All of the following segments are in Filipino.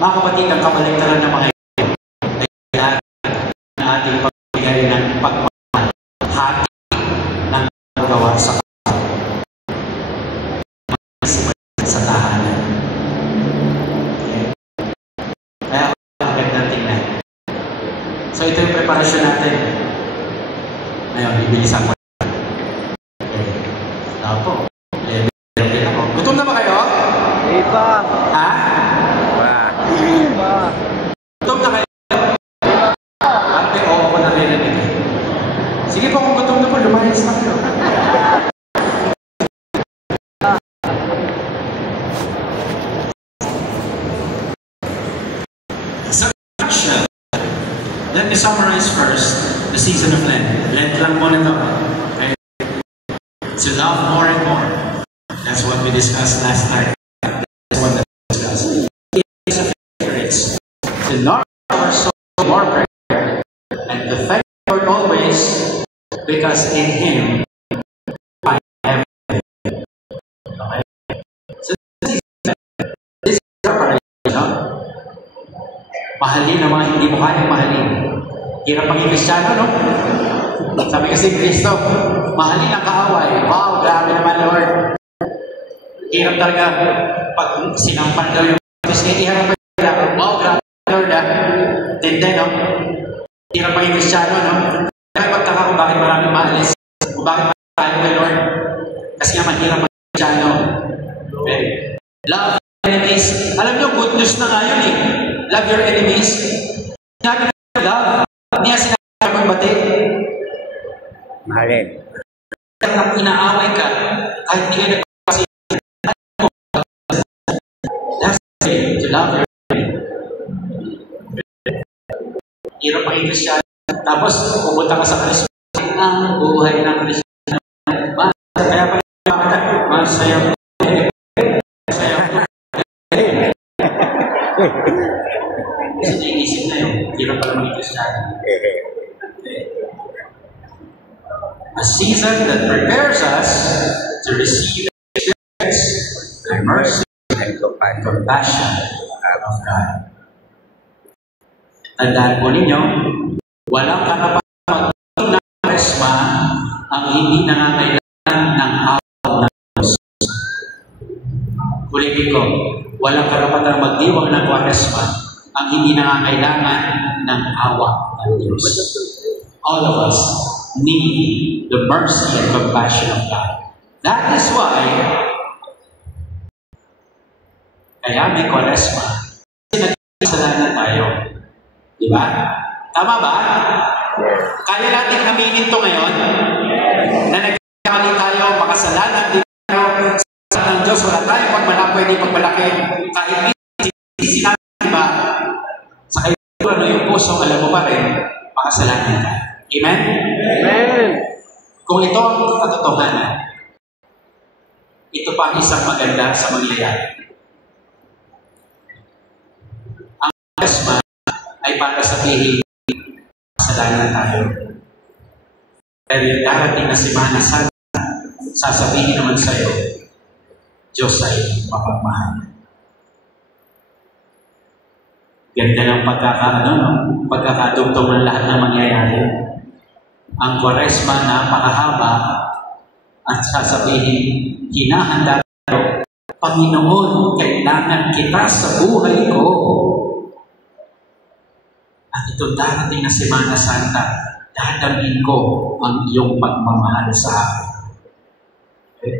Mga kapatid, ang kabaligtaran ng mga ito ay lahat na ating pagbigay ng pagmamahal, hati ng paggawa sa sa tahanan. Okay. Kaya agad natin na. So ito yung preparasyon natin. Ngayon, bibilisan ko. Okay. Apo. Gutom na ba kayo? Hindi pa. Ha? Hindi pa. Gutom na kayo? Ate, oo ko narinig. Sige po, kung gutom na po, lumayas na kayo. Let me summarize first the season of Lent. Lent lang muna ito. Okay? To love more and more. That's what we discussed last night. That's what we discussed. It is a faith. To nourish our soul more prayer. And to thank the Lord always, because in Him I have faith. Okay? So this is preparation. Mahalin ang mga hindi mo kayang mahalin. Hirap maging Kristiyano, no? Sabi kasi Kristo, mahalin ang kaaway. Wow, grabe naman, Lord. Hirap talaga pag sinampan daw yung Kristo. Iharap mo yung wow, grabe, Lord. Tindi, no? Hirap maging Kristiyano, no? Kaya pagtaka kung bakit maraming maalis. Kung bakit maraming kay Lord. Kasi nga mahirap maging Kristiyano. Okay? Love enemies. Alam nyo, good news na nga yun, eh. Love your enemies. Sinabi na love. Niya sinabi magbati. Mahalin. Kaya inaaway ka, kahit hindi ka nagpapasi. That's it. To love your enemies. Hirap maging Kristiyano. Tapos, pumunta ka sa Kristo. Ang buhay ng Kristiyano. Kaya pala makita, masaya mo. Masaya mo. Kasi naiisip na yun, hirap pala maging Kristiyano. A season that prepares us to receive the mercy and compassion of God. Tandaan po ninyo, walang karapatang maging ng karisma ang hindi nangangailangan ng awa ng Diyos. Ulitin ko, walang karapatang magdiwang ng karisma ang hindi nangangailangan ng awa ng Diyos. All of us need the mercy and compassion of God. That is why kaya may Kwaresma. Kasi nagkasalanan tayo. Di ba? Tama ba? Kaya natin aminin ito ngayon na nagkamali tayo, makasalanan din tayo sa ng Diyos. Wala tayo pwede pagmalaki. Kahit hindi sinabi, diba? Sa kayo, ano yung puso, alam mo pa rin, makasalanan ka. Amen? Amen. Kung ito ang katotohanan, ito pa ang isang maganda sa mangyayari. Ang Kwaresma ay para sabihin, makasalanan tayo. Pero yung darating na Semana Santa, sasabihin naman sa'yo, Diyos ay mapagmahal. Ganda ng pagkakadugtong ng lahat ng mangyayari. Ang Kwaresma napakahaba at sasabihin, hinahanda tayo, Panginoon, kailangan kita sa buhay ko. At ito darating na Semana Santa, dadalhin ko ang iyong pagmamahal sa akin. Okay?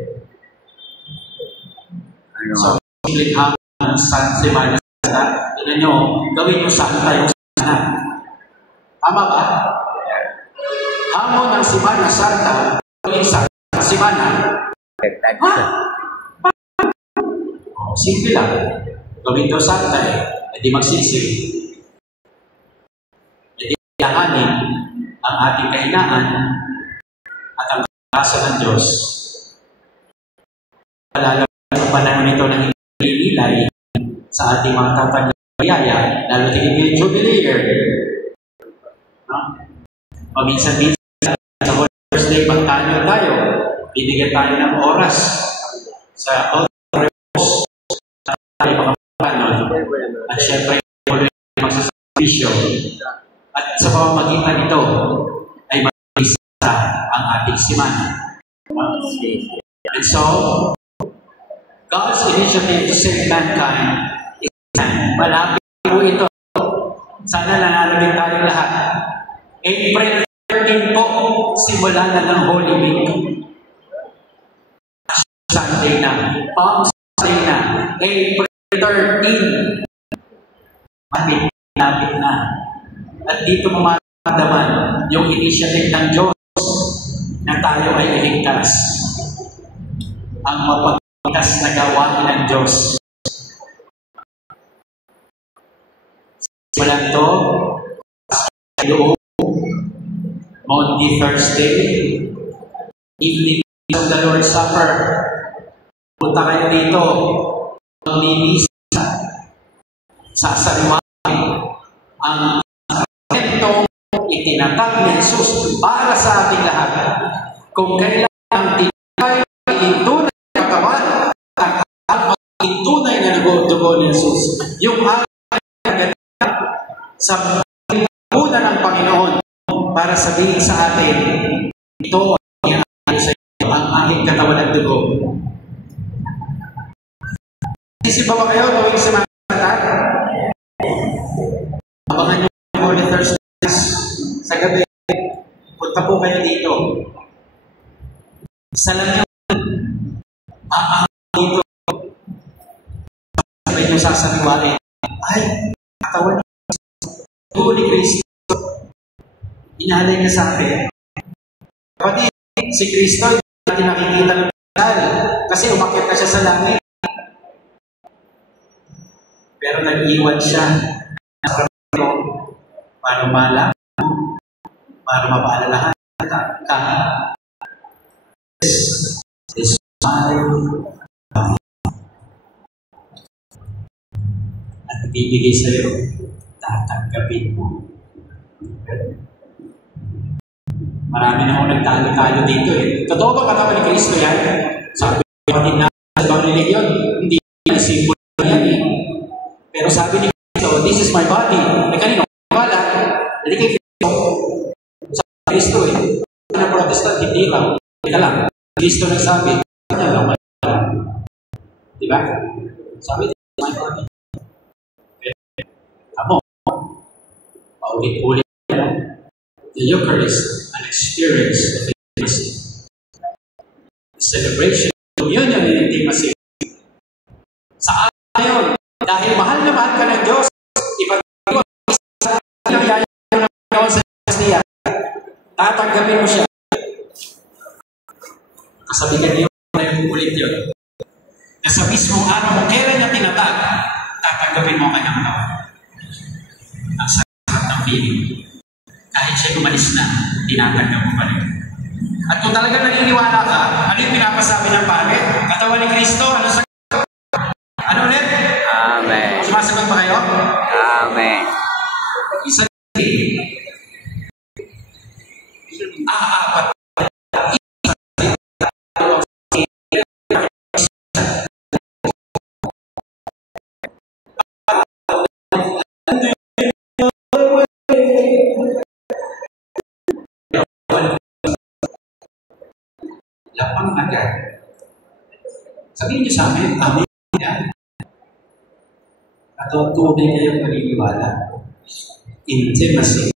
So, simpleng hamon ng Semana Santa, tignan nyo, gawin nyo Santa yung Santa. Tama ba? Hamon ng Semana Santa, gawin Santa Semana. Ha? Oh, simple lang. Gawin daw Santa hindi magsisip. Hindi kailanganin ang ating kahinaan at ang kasa ng Diyos. Palala sa panahon ito ng inilay sa ating mga tatagayaya, lalo tingin yung Jubilee year. Paminsan-minsan sa Holy Day, magtanong tayo. Binigyan tayo ng oras sa altar repose. Tayo makapagano. At syempre, magsasakrisyo. At sa pamamagitan nito, ay mag-isa ang ating simana. And so, God's initiative to save mankind is malapit po ito. Sana nananalig tayo lahat. April 13 po, simula na ng Holy Week. Sunday na. Palm Sunday na. April 13. Lapit na. At dito maramdaman yung initiative ng Diyos na tayo ay iligtas. Ang mapagligtas na gawain ng Diyos. Simulan to, loob, Monday, Thursday, evening of the Lord's Supper. Punta kayo dito, maglilisa, sasaliwain ang sakramentong itinatag ni Jesus para sa ating lahat. Kung kailan ang tinatay ay tunay na katawan at ang tunay na dugo ni Jesus. Yung sa una ng Panginoon para sabihin sa atin, ito ang sa iyo, ang aking katawan at dugo. Isip ba kayo tuwing sa mga abangan nyo yung Holy Thursday sa gabi, punta po kayo dito. Sa lang yung dito sabay nyo sasaniwain, ay, katawan ni Kristo. Inalay niya sa akin. Kapatid, si Kristo, hindi natin nakikita ng dasal kasi umakyat na siya sa langit. Pero nag-iwan siya para malaman, para mapaalalahan ka. This is my body. At ibibigay sa iyo, tatanggapin mo. Marami na akong nagtalo-talo dito eh. Totoo ba katawan ni Kristo yan? Sabi ko na sa ibang religion, hindi yan, simbolo yan eh. Pero sabi ni Kristo, this is my body. Eh kanino? Wala. Hindi kay Kristo. Sabi ni Kristo eh. Ang Protestant, hindi lang. Hindi lang. Kristo nagsabi, kanya lang. Diba? Sabi, this is my body. Amo, paulit-ulit. The Eucharist, an experience of intimacy. The celebration of communion in intimacy. Saan ngayon? Dahil mahal na mahal ka ng Diyos, ipag-iwan sa ng yaya ng Panginoon sa Diyos niya. Tatanggapin mo siya. Kasabihan niyo na yung ulit yun. Na sa mismong araw mo, kailan niya tinatag, tatanggapin mo ang kanyang katawan. Ang sarap ng feeling. Kahit siya umalis na, tinatanggap mo pa rin. At kung talaga naniniwala ka, ano yung pinapasabi ng pangit? Katawan ni Kristo, ano sa... Ano ulit? Amen. Sumasagot ba kayo? Amen. Isa aapat. Lapang agad. Sabihin niyo sa amin, amin yan. At tunay kayong naniniwala. Intimacy.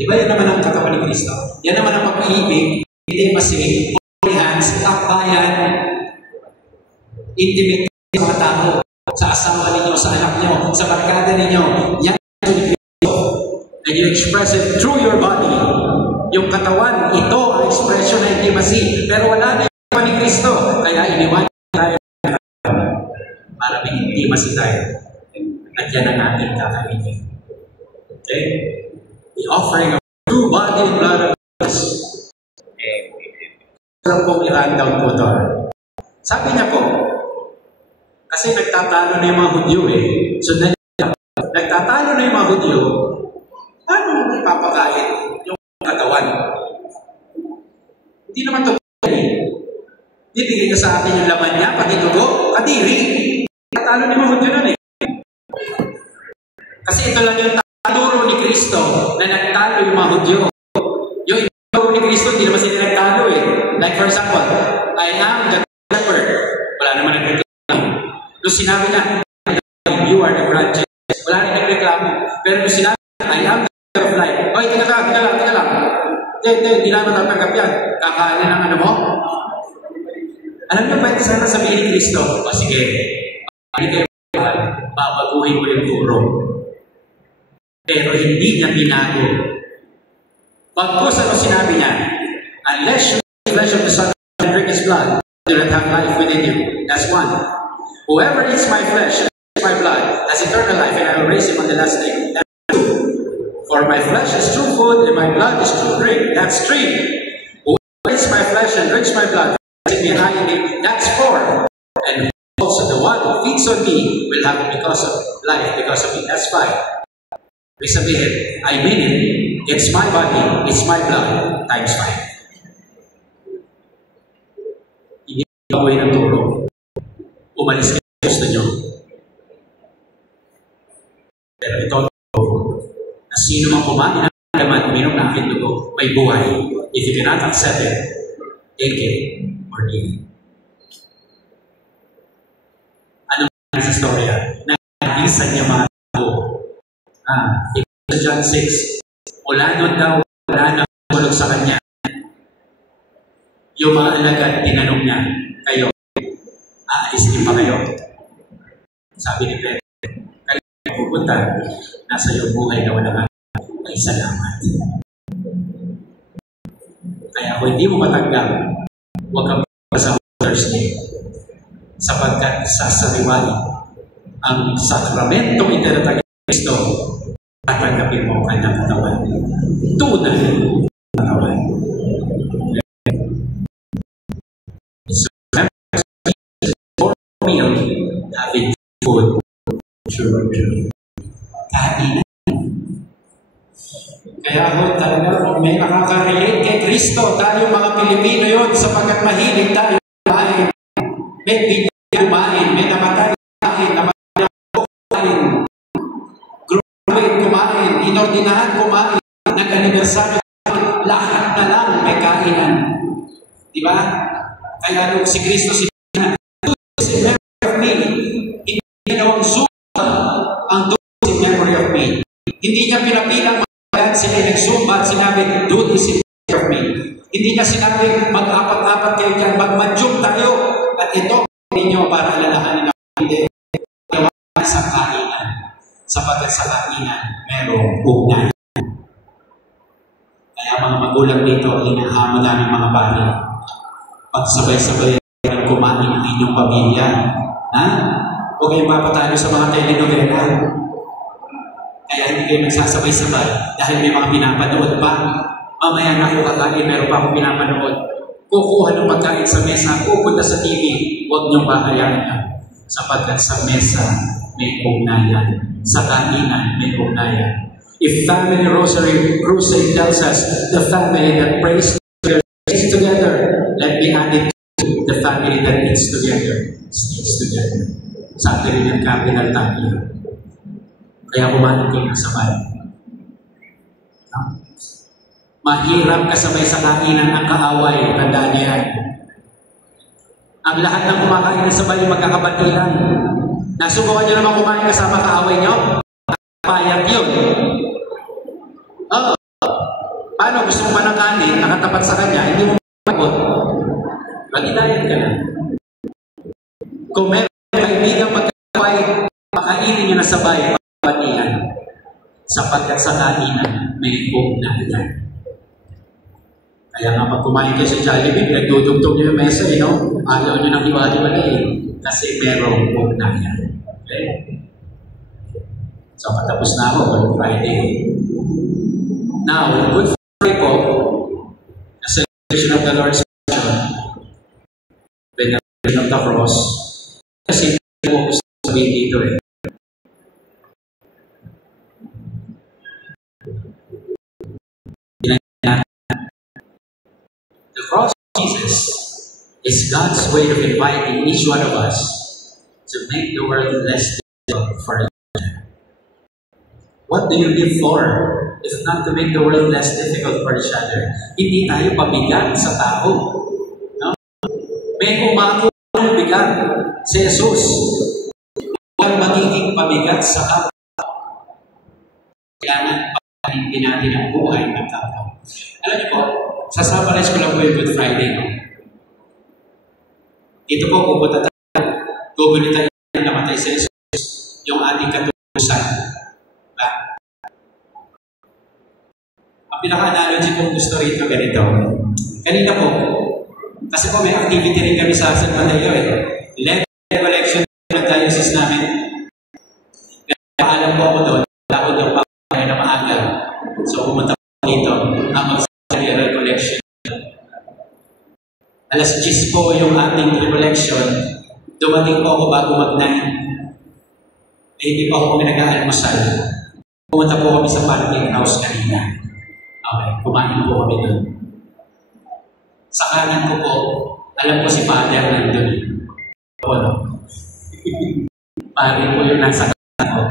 Di ba yan naman ang katawan ni Kristo? Yan naman ang pag-ibig, intimacy, holy hands, takbayan, intimate sa mga tao, sa asawa ninyo, sa anak nyo, sa barkada ninyo. Yan ang ni Kristo. And you express it through your body. Yung katawan, ito ang expression ng intimacy. Pero wala na yung katawan ni Kristo. Kaya iniwan tayo para may intimacy tayo. At yan ang ating kakainin. Okay? The offering of true body and blood of Christ. Alam kong i-rundown po ito. Sabi niya po, kasi nagtatalo na yung mga Hudyo eh. So, nagtatalo na yung mga Hudyo, paano ipapakain yung katawan? Hindi naman ito eh. Bibigay ka sa atin yung laman niya, pati dugo, kadiri. Nagtatalo na yung mga Hudyo nun eh. Kasi ito lang yung turo ni Kristo na nagtalo yung mga Hudyo. Yung turo ni Kristo, hindi naman sila nagtalo eh. Like for example, I am the shepherd. Wala naman nagreklamo. Nung sinabi na, you are the branches. Wala rin nagreklamo. Pero nung sinabi na, I am the giver of life. Oy, tika lang. Hindi naman tatanggap yan. Kakain ng ano mo? Alam niyo, pwede sana sabihin ni Kristo, o sige, babaguhin mo yung turo. Pero hindi niya binago. Pagkos ano sinabi niya, unless you eat the flesh of the Son and drink His blood, you do not have life within you. That's one. Whoever eats my flesh and drinks my blood has eternal life, and I will raise him on the last day. That's two. For my flesh is true food, and my blood is true drink. That's three. Whoever eats my flesh and drinks my blood, that's four. And also the one who feeds on me will have because of life, because of me. That's five. Ibig sabihin, I mean it. It's my body, it's my blood, times five. Hindi gawin ng turo. Umalis kayo sa gusto nyo. Pero ito, na sino mang kumain ng laman, uminom ng aking dugo, may buhay. If you cannot accept it, take it or leave it. Ano ba sa storya? Nag-isan niya mga tao. John 6, wala nun daw, wala na tulog sa kanya. Yung mga alagad, tinanong niya, kayo, aalis niyo pa kayo? Sabi ni Pedro, kayo pupunta, nasa iyong buhay na walang ay salamat. Kaya kung hindi mo matanggap, huwag kang sa Thursday, sapagkat sasariwali ang sakramentong itinatag ni Kristo, tatanggapin mo ang kanyang katawan. Tunay na katawan. So, for meal, having food, true. Kain. Kaya ako talaga, kung may nakaka-relate kay Kristo, tayo mga Pilipino yun, sapagkat mahilig tayo kumain. May bigyan kumain, may namatay kumain, kumain, inordinahan kumain, nag-anibersaryo, lahat na lang may kainan. Diba? Kaya nung si Kristo sinabi, do this in memory of me. Hindi ginawang sumba ang do this in memory of me. Hindi niya pinapilang mga sila nagsumba at sinabi, do this in memory of me. Hindi niya sinabi, mag-apat-apat kayo dyan, mag-manjum tayo. At ito, ninyo para alalahanin na hindi. Sa kainan. Sapagkat sa kainan, merong ugnayan. Kaya mga magulang dito, hinahamon namin mga bata. Pagsabay-sabay ang kumain ng inyong pamilya. Ha? Huwag kayong mapatalo sa mga telenovela. Kaya hindi kayo nagsasabay-sabay dahil may mga pinapanood pa. Mamaya na ako kakain, meron pa akong pinapanood. Kukuha ng pagkain sa mesa, pupunta sa TV, huwag niyong bahayaan yan. Sapagkat sa mesa, may ugnayan. Sa kainan, may ugnayan. If Family Rosary Crusade tells us, the family that prays together, let me add it to the family that eats together, stays together. Sabi rin ng Cardinal Tapia. Kaya kumain kayo ng sabay. Mahirap kasabay sa kainan ang kaaway, tandaan niya. Ang lahat ng kumakain ng sabay magkakabatilan. Nasubukan nyo naman kumain kasama kaaway nyo? Payag yun. Oo. Paano gusto mo pa ng kanin, nakatapat sa kanya, hindi mo magot. Mag-inayat ka na. Kung meron kaibigan magkakaway, pakainin nyo na sabay, pagpatiyan. Sapagkat sa kainan, may ugnayan. Kaya nga pag kumain kayo sa Jollibee, nagdudugtog nyo yung mesa, ayaw nyo nang hiwa-hiwalay. Kasi merong ugnayan. Okay? So, patapos na ako, Good Friday. Now, Good Friday po, the celebration of the Lord's Passion, with the Sign of the Cross, kasi po gusto sabihin dito The cross of Jesus is God's way of inviting each one of us to make the world less difficult for us. What do you live for? If not to make the world less difficult for each other. Hindi tayo pabigat sa tao. No? May umako ng bigat si Jesus. Huwag magiging pabigat sa tao. Kailangan pagkaintin natin ang buhay ng tao. Alam niyo po, sasabarize ko lang po yung Good Friday. No? Ito po, pupunta tayo. Gugulitan tayo namatay sa Jesus. Yung ating katubusan. Ang pinaka-analogy kong gusto rito ganito. Kanina po, kasi po may activity rin kami sa San Mateo Led collection ng diocese namin. Alam po ako doon, takot yung pagkain na maaga. So pumunta po dito, na mag-serial collection. Alas 10 po yung ating collection. Dumating po ako bago mag-9. Hindi po ako pinag-aalmusal. Pumunta po kami sa parking house kanina. Okay, kumain po kami doon. Sa kanan ko po, alam ko si Father nandun. No? Pare po yung nasa kanan ko.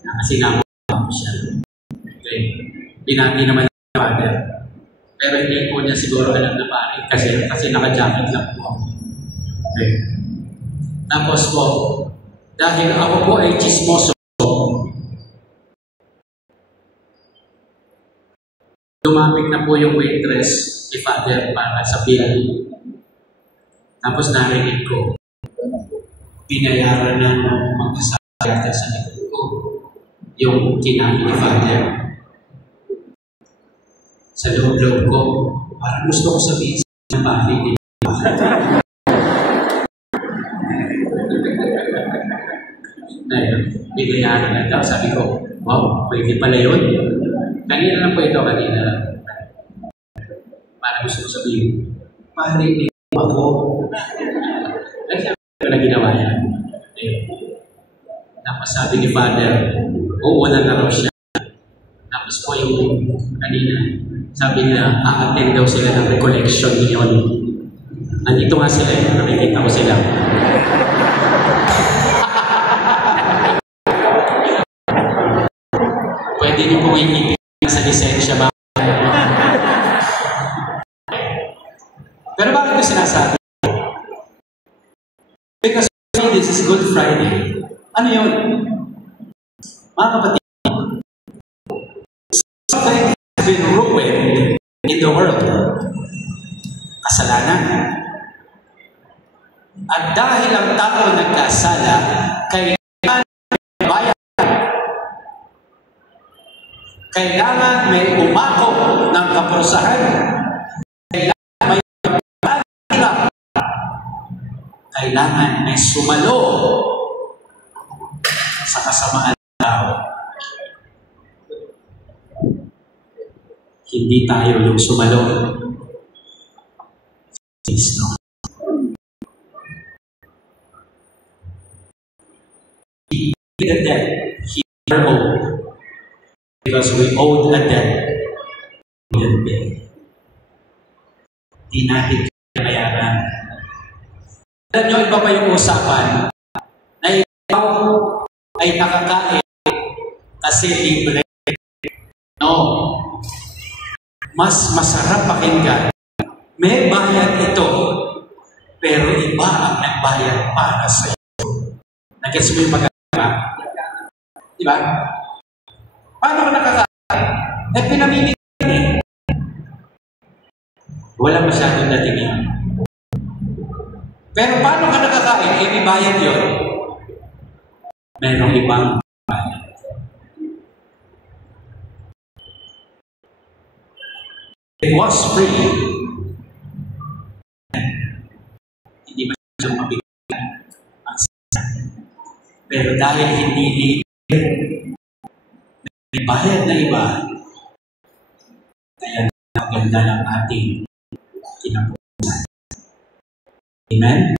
Kasi nga po siya. Okay. Binati naman si Father. Pero hindi po niya siguro alam na pare kasi naka-jacket lang po ako. Okay. Tapos po, dahil ako po ay chismoso, lumapit na po yung waitress ni Father para sa bill. Tapos narinig ko, binayaran ng mag-asaya sa likod ko yung kinain ni Father. Sa loob-loob ko, parang gusto ko sabihin sa pari ni binayaran na daw. Sabi ko, wow, pwede pala yun. Kanina lang po ito, kanina lang. Para gusto ko sabihin, pari ako. Kasi ano na ginawa yan. Tapos sabi ni Father, uunan na raw siya. Tapos po yung kanina, sabi niya, a-attend daw sila ng recollection ngayon. Nandito nga sila, nakikita ko sila. Pwede niyo pong ipipin sa lisensya ba? Pero bakit ko sinasabi? Because this is Good Friday. Ano yun? Mga kapatid, something has been ruined in the world. Kasalanan. At dahil ang tao nagkasala, kailangan may umako ng kaparusahan. Kailangan may sumalo sa kasamaan ng tao. Hindi tayo yung sumalo. Kristo. He paid a debt. He never owed. Because we owed a debt. We didn't pay. Di natin kinayaran. Alam nyo, iba pa yung usapan na ikaw ay nakakain kasi libre. No. Mas masarap pakinggan. May bayad ito, pero iba ang nagbayad para sa iyo. Nag-gets mo yung pag-aba? Diba? Paano ka nakakain? Eh, pinamili ka eh. Wala masyadong dating yun. Pero paano ka nakakain? Eh, may bayad yun. Merong ibang bayad. It was free. Hindi masyadong mabigat ang sasya. Pero dahil hindi libre, may bayad na iba, kaya maganda ng ating kinabukasan. Amen?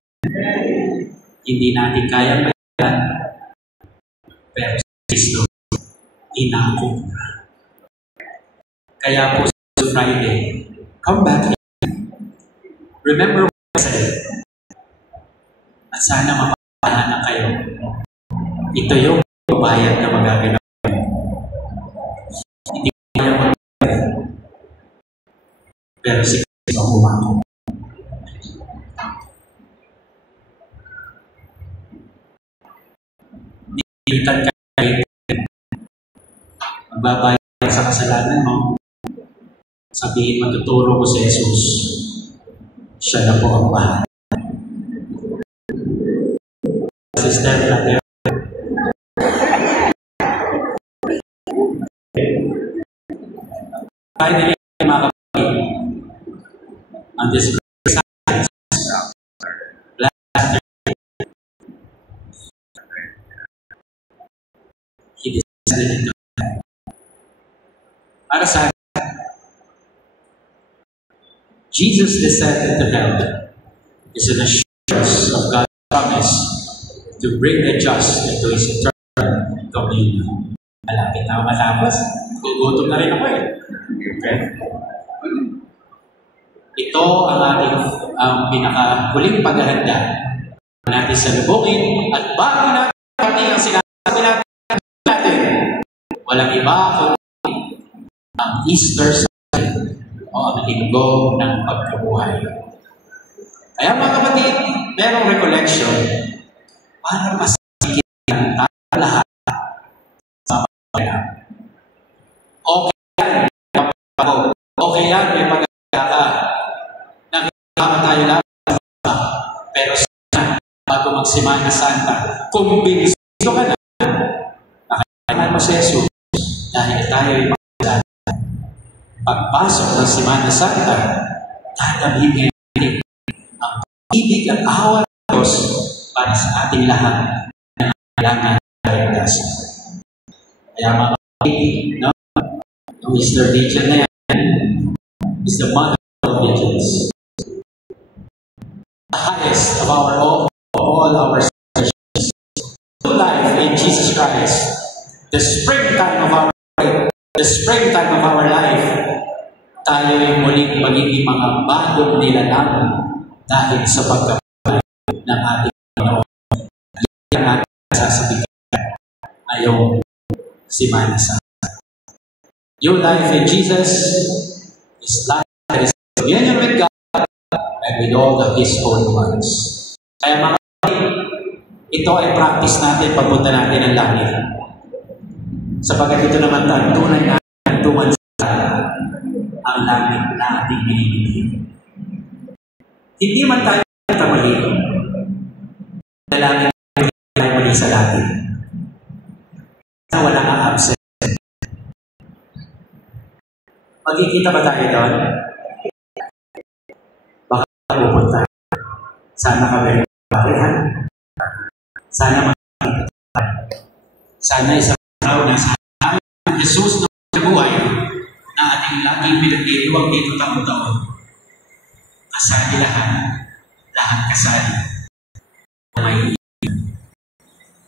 Hindi natin kaya bayaran, pero si Kristo, inako na. Kaya po sa Friday, come back in. Remember what I said. At sana mapapahala na kayo. Ito yung bayad na magaganap. Pero si Kristo ang umako. Nitan ka kayo. Magbabayad sa kasalanan mo. Sabihin, matuturo ko si Jesus. Siya na po ang bahala. Sister natin. Kahit nila yung mga kapatid, ang disgrace he decided into hell. Para sa Jesus descended to hell is an assurance of God's promise to bring the just into His eternal communion. Malapit na matapos. Gugutom na rin ako eh. Okay? Ito ang ating pinakahuling paghahanda natin sa lubungin at bago natin ang sinasabi natin, walang iba kundi ang Easter Sunday o ang linggo ng pagkabuhay. Kaya mga kapatid, merong recollection para masigit tayo lahat sa pagkaya. Okay yan, may pagkaya ka. Nakikama tayo lang sa pero sana, bago magsimana Santa, kumbinsido ka na nakailangan mo si Jesus dahil tayo ay pagkaya. Pagpasok ng Semana Santa, tatabihin ang pag-ibig at awa ng Diyos para sa ating lahat na kailangan tayo dasal. Kaya mga kapatid, no? Ang Easter Vigil na yan is the mother of vigils. The highest of all our celebrations. Life in Jesus Christ, the springtime of our life, tayo ay muling magiging mga bagong nilalang dahil sa pagkabuhay ng ating Panginoon. Yan ang ating sasabihin ngayong Semana Santa. Your life in Jesus is life that is communion with God and with all of His holy ones. Kaya mga kapatid, ito ay practice natin pagpunta natin ng langit. Sapagat ito naman tunay na tuman sa ang langit na ating binibigyan. Hindi man tayo tamali na langit tayo mali sa langit. Na wala ang absent. Magkikita ba tayo doon? Baka pupunta. Sana kami parihan. Sana makikita tayo. Sana isang araw na sa Jesus na buhay na ating laging pinagdiriwang dito taon-taon. Kasali lahat kasali. May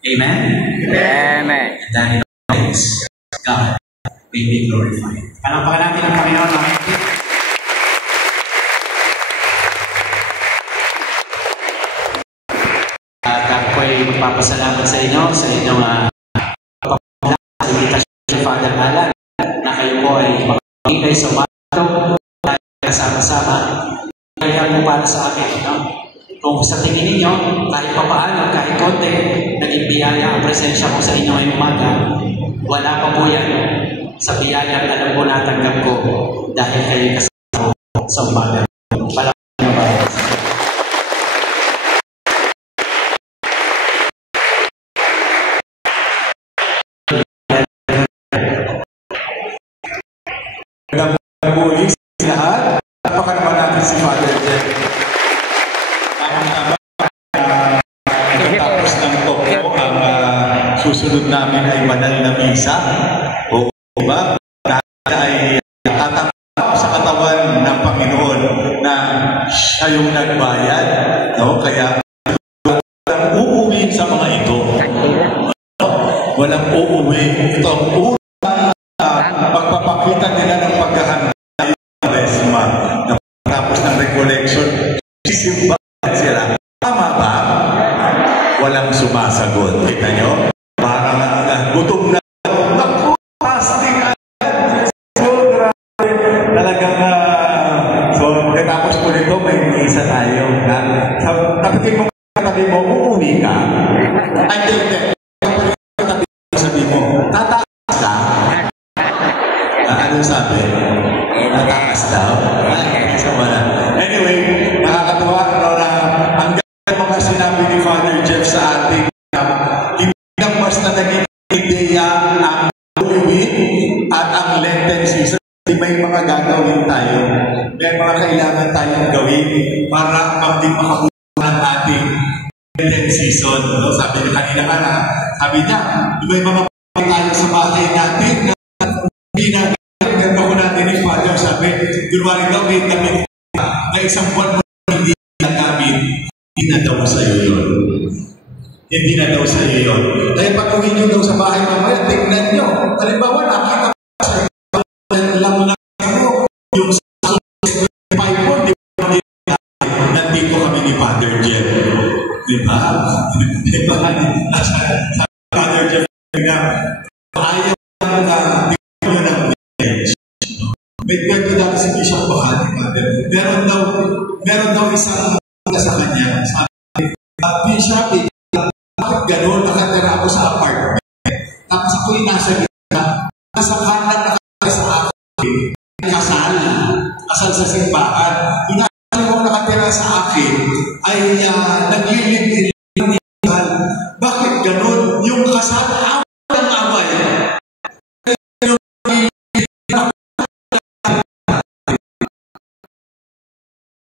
Amen? Amen. And dahil thanks, God may be glorified. Palampakan natin ang Panginoon. At ako ay magpapasalamat sa inyo, sa inyong pagpapalala sa invitation ni Father Alan, na kayo po ay makakilay sa umato, tayo kasama-sama. Kaya po para sa akin, no? Kung sa tingin ninyo, kahit papaano, kahit konti, naging biyaya ang presensya ko sa inyo ngayong umaga, wala pa po yan sa biyaya na alam po natanggap ko dahil kayo kasama ko sa umaga. Palakpakan niyo ba? Muli sa lahat, napakalaman natin si Father Jeff. Tapos ng toko, ang susunod namin ay banal na misa. O ba? Na ay tatanggap sa katawan ng Panginoon na siya yung nagbayad. No? Kaya walang uuwi sa mga ito. Walang uuwi. Ito ang unang pagpapakita nila ng paghahanda ng Resma. Tapos ng recollection, isimbahan sila. Tama ba? Walang sumasagot. Kita nyo? Parang gutom na. Naku, fasting agad. So, grabe. Talagang pagdating mo katabi mo, uuwi ka. Ay, hindi. Katabi mo, sabi mo, tatakas ka. Anong sabi? Tatakas daw? Ay, sama na. Anyway, nakakatawa na ang ganda mga sinabi ni Father Jeff sa ating hindi lang basta naging ideya ang Holy Week at ang Lenten season. May mga gagawin tayo. May mga kailangan tayong gawin para maging makabuo ng ating Lenten season. No? Sabi niya kanina ka na, sabi niya, may mga tayo sa bahay natin na hindi na ganda ko natin ni Father. Sabi, durwari daw, may damit na isang buwan mo hindi nagamit, hindi na daw sa iyo yun. Hindi na daw sa iyo yun. Kaya pag uwi nyo daw sa bahay mamaya, tignan nyo. Halimbawa, nakita lang yung 5 mo, nandito kami ni Father Jeff. Diba? Diba? Father Jeff na ayaw na dito ng message. May kwento dati si Bishop Bahati, Father. Meron daw isang sa kanya. Sabi, Bishop, bakit gano'n? Nakatira ako sa apartment. Tapos ako'y nasa gitna. Nasa kanan na sa akin. Kasal sa simbahan. Yung nakatira sa akin ay naglilid-ilid ng kasal. Bakit ganun? Yung kasal